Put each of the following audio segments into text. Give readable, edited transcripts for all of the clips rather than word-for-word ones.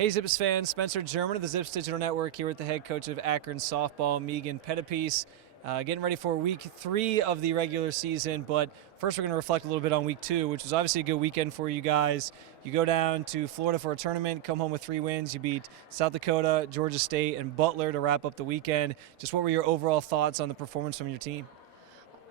Hey Zips fans, Spencer German of the Zips Digital Network here with the head coach of Akron softball, Megan Pettipiece. Getting ready for week 3 of the regular season, but first we're going to reflect a little bit on week 2, which was obviously a good weekend for you guys. You go down to Florida for a tournament, come home with 3 wins. You beat South Dakota, Georgia State, and Butler to wrap up the weekend. Just what were your overall thoughts on the performance from your team?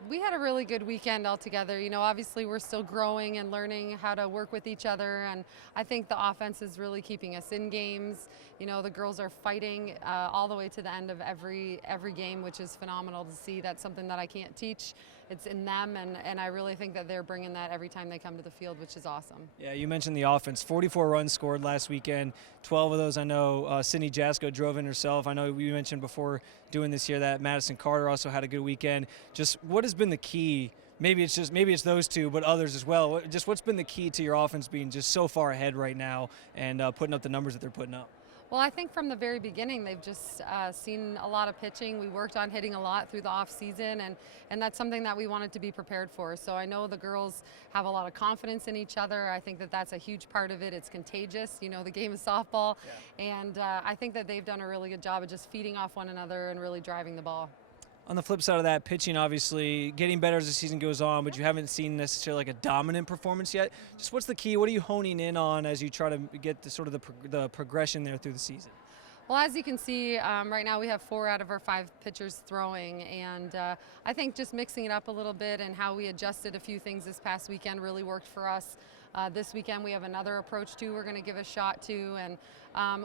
We had a really good weekend altogether. You know, obviously we're still growing and learning how to work with each other, and I think the offense is really keeping us in games. You know, the girls are fighting all the way to the end of every game, which is phenomenal to see. That's something that I can't teach. It's in them, and I really think that they're bringing that every time they come to the field, which is awesome. Yeah, you mentioned the offense. 44 runs scored last weekend. 12 of those I know Sydney Jasko drove in herself. I know you mentioned before doing this year that Madison Carter also had a good weekend. Just what has been the key? Maybe it's those two, but others as well. Just what's been the key to your offense being just so far ahead right now and putting up the numbers that they're putting up? Well, I think from the very beginning, they've just seen a lot of pitching. We worked on hitting a lot through the off season, and that's something that we wanted to be prepared for. So I know the girls have a lot of confidence in each other. I think that that's a huge part of it. It's contagious, you know, the game of softball. Yeah. And I think that they've done a really good job of just feeding off one another and really driving the ball. On the flip side of that, pitching obviously getting better as the season goes on, but you haven't seen necessarily like a dominant performance yet. Just what's the key? What are you honing in on as you try to get the sort of the progression there through the season? Well, as you can see, right now we have 4 out of our 5 pitchers throwing, and I think just mixing it up a little bit and how we adjusted a few things this past weekend really worked for us. This weekend we have another approach too we're going to give a shot to, and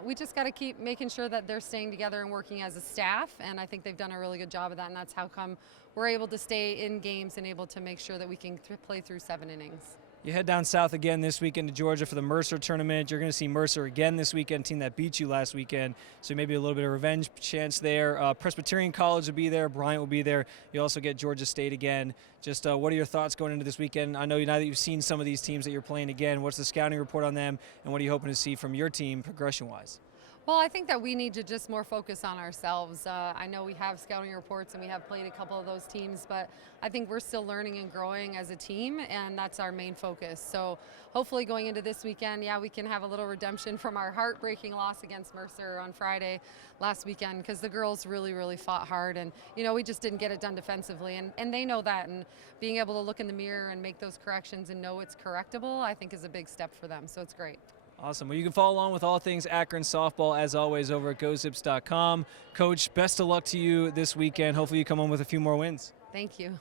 we just got to keep making sure that they're staying together and working as a staff, and I think they've done a really good job of that, and that's how come we're able to stay in games and able to make sure that we can play through 7 innings. You head down south again this weekend to Georgia for the Mercer tournament. You're going to see Mercer again this weekend, team that beat you last weekend. So maybe a little bit of revenge chance there. Presbyterian College will be there. Bryant will be there. You also get Georgia State again. Just what are your thoughts going into this weekend? I know now that you've seen some of these teams that you're playing again, what's the scouting report on them, and what are you hoping to see from your team progression-wise? Well, I think that we need to just more focus on ourselves. I know we have scouting reports and we have played a couple of those teams, but I think we're still learning and growing as a team, and that's our main focus. So hopefully going into this weekend, yeah, we can have a little redemption from our heartbreaking loss against Mercer on Friday last weekend, because the girls really fought hard, and you know, we just didn't get it done defensively, and they know that, and being able to look in the mirror and make those corrections and know it's correctable, I think is a big step for them, so it's great. Awesome. Well, you can follow along with all things Akron softball, as always, over at GoZips.com. Coach, best of luck to you this weekend. Hopefully you come home with a few more wins. Thank you.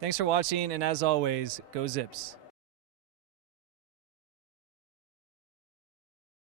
Thanks for watching, and as always, Go Zips.